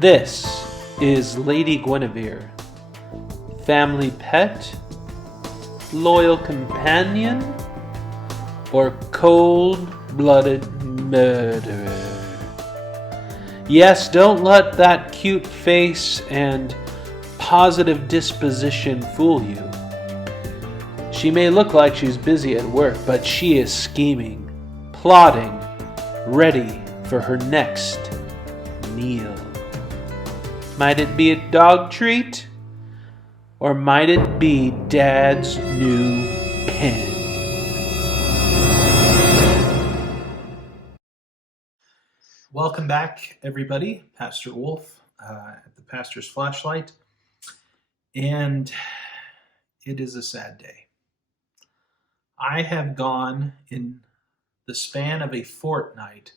This is Lady Guinevere. Family pet, loyal companion, or cold-blooded murderer? Yes, don't let that cute face and positive disposition fool you. She may look like she's busy at work, but she is scheming, plotting, ready for her next meal. Might it be a dog treat? Or might it be Dad's new pen? Welcome back, everybody. Pastor Wolf at the Pastor's Flashlight. And it is a sad day. I have gone in the span of a fortnight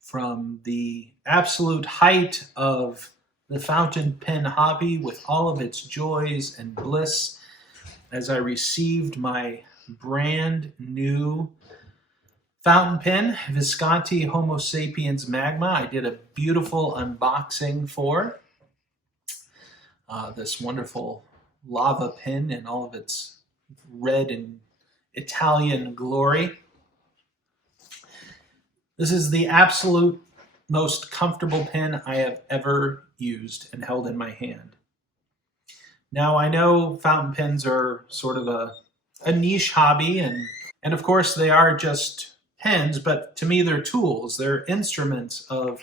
from the absolute height of the fountain pen hobby with all of its joys and bliss as I received my brand new fountain pen, Visconti Homo Sapiens Magma. I did a beautiful unboxing for this wonderful lava pen in all of its red and Italian glory. This is the absolute most comfortable pen I have ever used and held in my hand. Now, I know fountain pens are sort of a niche hobby, and of course they are just pens, but to me they're tools. They're instruments of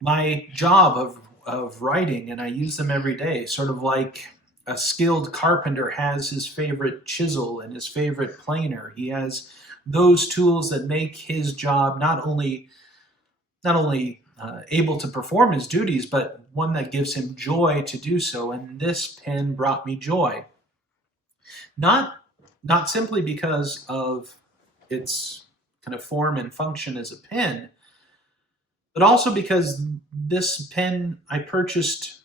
my job of writing, and I use them every day, sort of like a skilled carpenter has his favorite chisel and his favorite planer. He has those tools that make his job not only able to perform his duties, but one that gives him joy to do so. And this pen brought me joy. Not simply because of its kind of form and function as a pen, but also because this pen I purchased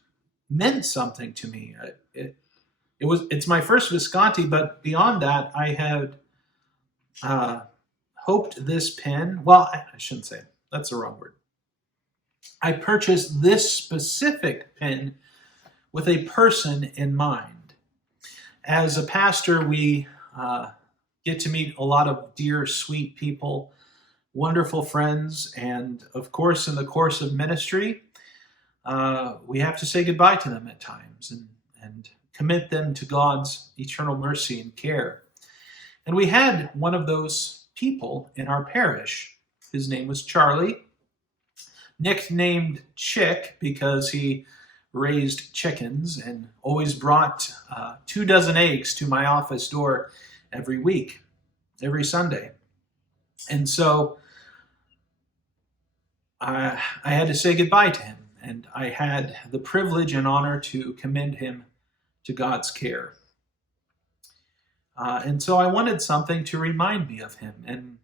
meant something to me. It's my first Visconti, but beyond that, I had hoped this pen. Well, I shouldn't say it. That's the wrong word. I purchased this specific pen with a person in mind. As a pastor, we get to meet a lot of dear, sweet people, wonderful friends, and of course, in the course of ministry, we have to say goodbye to them at times and commit them to God's eternal mercy and care. And we had one of those people in our parish. His name was Charlie, nicknamed Chick because he raised chickens and always brought 24 eggs to my office door every week, every Sunday. And so I had to say goodbye to him, and I had the privilege and honor to commend him to God's care. And so I wanted something to remind me of him, and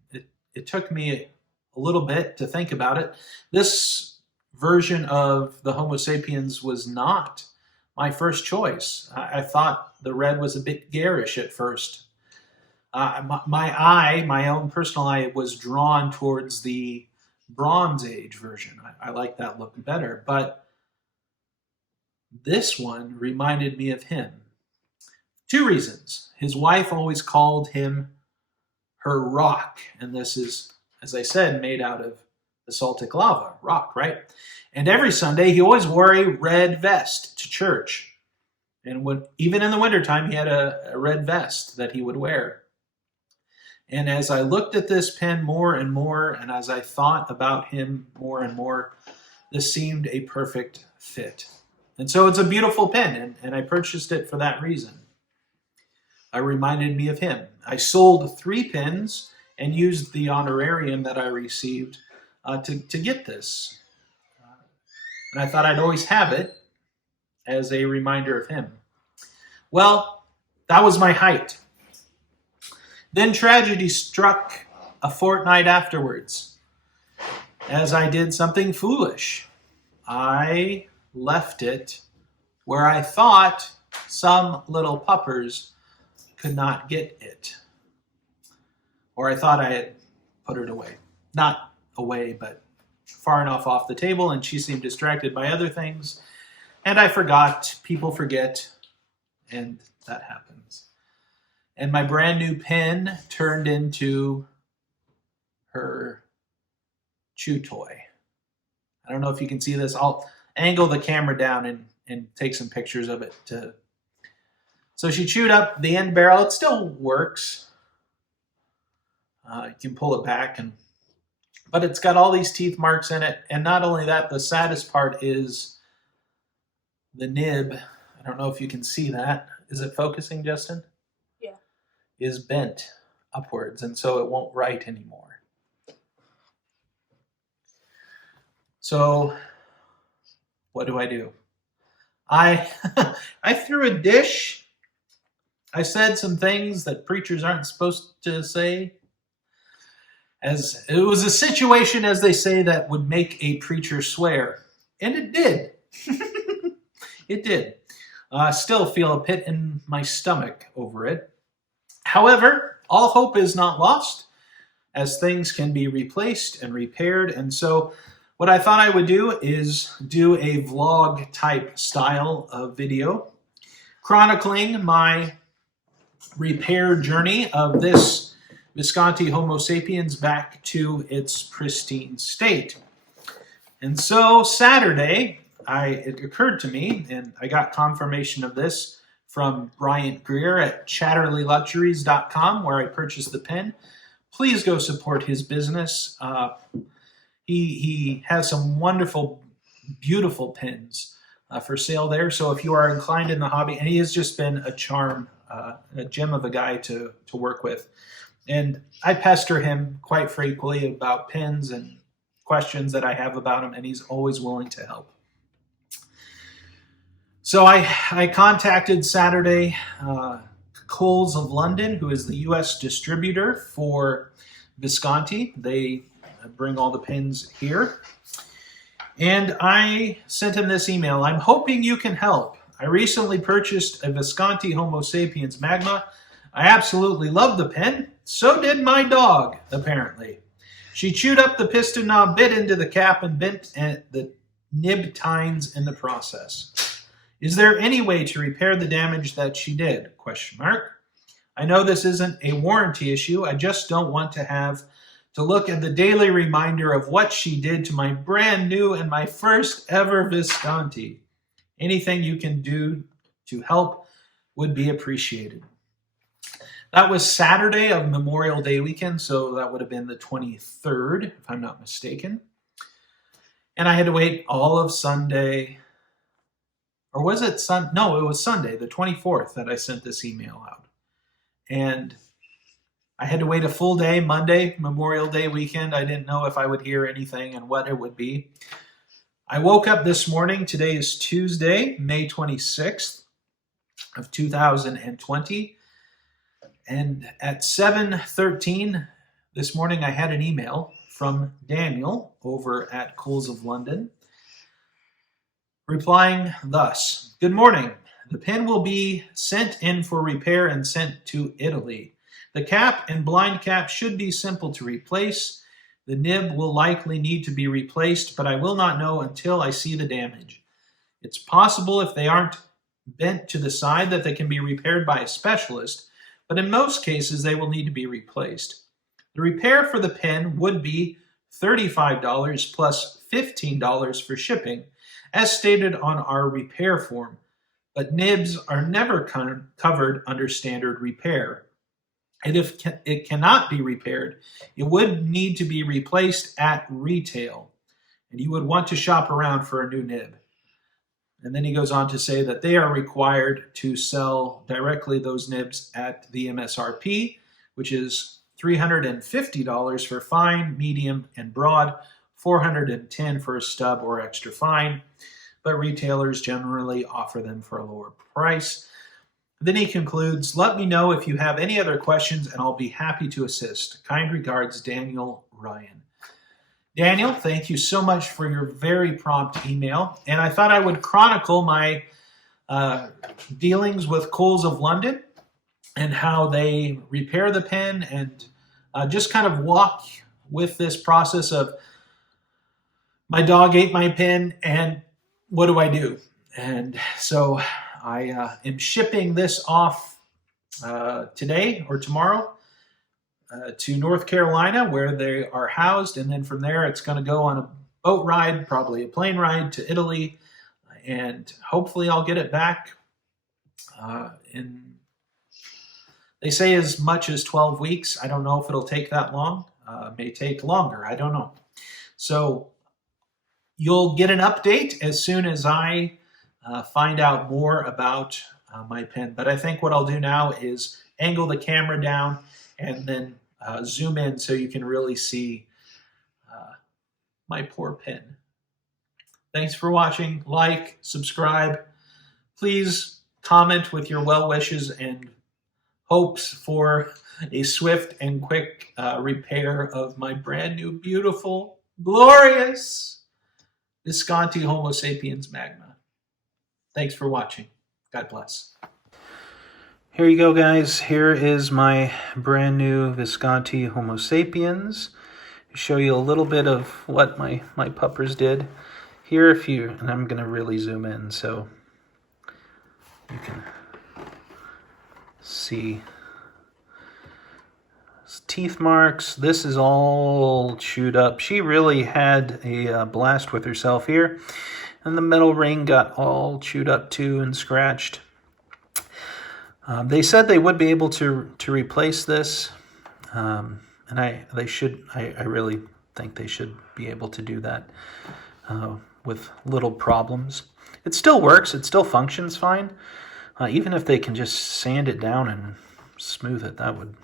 it took me a little bit to think about it. This version of the Homo sapiens was not my first choice. I thought the red was a bit garish at first. My own personal eye, was drawn towards the Bronze Age version. I like that look better, but this one reminded me of him. 2 reasons. His wife always called him her rock, and this is, as I said, made out of basaltic lava, rock, right? And every Sunday, he always wore a red vest to church. And even in the wintertime, he had a red vest that he would wear. And as I looked at this pen more and more, and as I thought about him more and more, this seemed a perfect fit. And so it's a beautiful pen, and I purchased it for that reason. It reminded me of him. I sold 3 pens and used the honorarium that I received to get this. And I thought I'd always have it as a reminder of him. Well, that was my height. Then tragedy struck a fortnight afterwards, as I did something foolish. I left it where I thought some little puppers could not get it. Or I thought I had put it away. Not away, but far enough off the table, and she seemed distracted by other things. And I forgot. People forget, and that happens. And my brand new pen turned into her chew toy. I don't know if you can see this. I'll angle the camera down and take some pictures of it. So she chewed up the end barrel. It still works. You can pull it back, but it's got all these teeth marks in it. And not only that, the saddest part is the nib. I don't know if you can see that. Is it focusing, Justin? Yeah. Is bent upwards, and so it won't write anymore. So what do? I threw a dish. I said some things that preachers aren't supposed to say. As it was a situation, as they say, that would make a preacher swear. And it did. It did. I still feel a pit in my stomach over it. However, all hope is not lost, as things can be replaced and repaired. And so what I thought I would do is do a vlog type style of video chronicling my repair journey of this Visconti Homo sapiens back to its pristine state. And so Saturday, it occurred to me, and I got confirmation of this from Bryant at Chatterlyluxuries.com, where I purchased the pen. Please go support his business. He has some wonderful, beautiful pens for sale there. So if you are inclined in the hobby, and he has just been a charm, a gem of a guy to work with. And I pester him quite frequently about pens and questions that I have about him, and he's always willing to help. So I contacted Saturday Coles of London, who is the U.S. distributor for Visconti. They bring all the pens here. And I sent him this email. I'm hoping you can help. I recently purchased a Visconti Homo sapiens Magma. I absolutely love the pen. So did my dog, apparently. She chewed up the piston knob, bit into the cap, and bent the nib tines in the process. Is there any way to repair the damage that she did? ? I know this isn't a warranty issue. I just don't want to have to look at the daily reminder of what she did to my brand new and my first ever Visconti. Anything you can do to help would be appreciated. That was Saturday of Memorial Day weekend, so that would have been the 23rd, if I'm not mistaken. And I had to wait all of Sunday. Or was it Sunday? No, it was Sunday, the 24th, that I sent this email out. And I had to wait a full day, Monday, Memorial Day weekend. I didn't know if I would hear anything and what it would be. I woke up this morning. Today is Tuesday, May 26th of 2020. And at 7:13 this morning, I had an email from Daniel over at Coles of London, replying thus: Good morning. The pen will be sent in for repair and sent to Italy. The cap and blind cap should be simple to replace. The nib will likely need to be replaced, but I will not know until I see the damage. It's possible, if they aren't bent to the side, that they can be repaired by a specialist, but in most cases they will need to be replaced. The repair for the pen would be $35 plus $15 for shipping, as stated on our repair form, but nibs are never covered under standard repair. And if it cannot be repaired, it would need to be replaced at retail, and you would want to shop around for a new nib. And then he goes on to say that they are required to sell directly those nibs at the MSRP, which is $350 for fine, medium, and broad, $410 for a stub or extra fine, but retailers generally offer them for a lower price. Then he concludes, let me know if you have any other questions and I'll be happy to assist. Kind regards, Daniel Ryan. Daniel, thank you so much for your very prompt email. And I thought I would chronicle my dealings with Coles of London and how they repair the pen, and just kind of walk with this process of my dog ate my pen, and what do I do? And so I am shipping this off today or tomorrow to North Carolina, where they are housed, and then from there it's going to go on a boat ride, probably a plane ride to Italy, and hopefully I'll get it back in, they say, as much as 12 weeks. I don't know if it'll take that long. It may take longer. I don't know. So you'll get an update as soon as I find out more about my pen. But I think what I'll do now is angle the camera down and then zoom in so you can really see my poor pen. Thanks for watching. Like, subscribe. Please comment with your well wishes and hopes for a swift and quick repair of my brand new, beautiful, glorious Visconti Homo sapiens Magma. Thanks for watching. God bless. Here you go, guys. Here is my brand new Visconti Homo sapiens. Show you a little bit of what my puppers did. Here, and I'm going to really zoom in so you can see teeth marks. This is all chewed up. She really had a blast with herself here. And the metal ring got all chewed up too and scratched. They said they would be able to replace this. And I really think they should be able to do that with little problems. It still works. It still functions fine. Even if they can just sand it down and smooth it, that would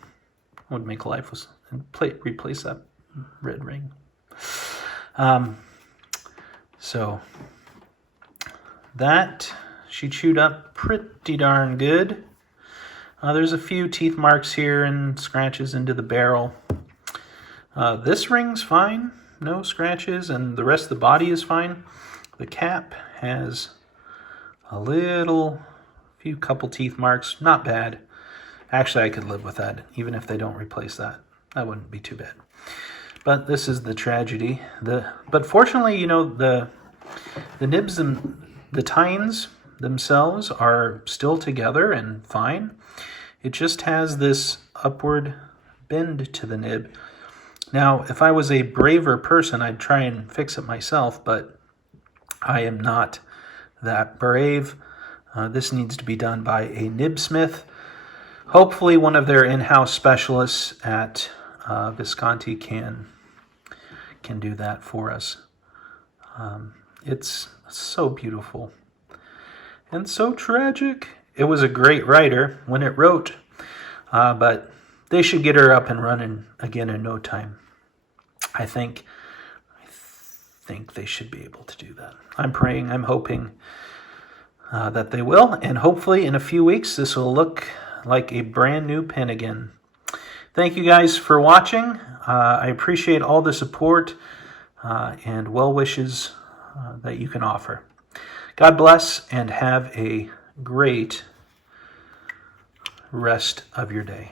make life replace that red ring. So that she chewed up pretty darn good. There's a few teeth marks here and scratches into the barrel. This ring's fine, no scratches, and the rest of the body is fine. The cap has a few couple teeth marks, not bad. Actually, I could live with that, even if they don't replace that. That wouldn't be too bad. But this is the tragedy. But fortunately, the nibs and the tines themselves are still together and fine. It just has this upward bend to the nib. Now, if I was a braver person, I'd try and fix it myself, but I am not that brave. This needs to be done by a nibsmith. Hopefully one of their in-house specialists at Visconti can do that for us. It's so beautiful and so tragic. It was a great writer when it wrote, but they should get her up and running again in no time. I think they should be able to do that. I'm praying, I'm hoping that they will, and hopefully in a few weeks this will look like a brand new pen again. Thank you guys for watching. I appreciate all the support and well wishes that you can offer. God bless and have a great rest of your day.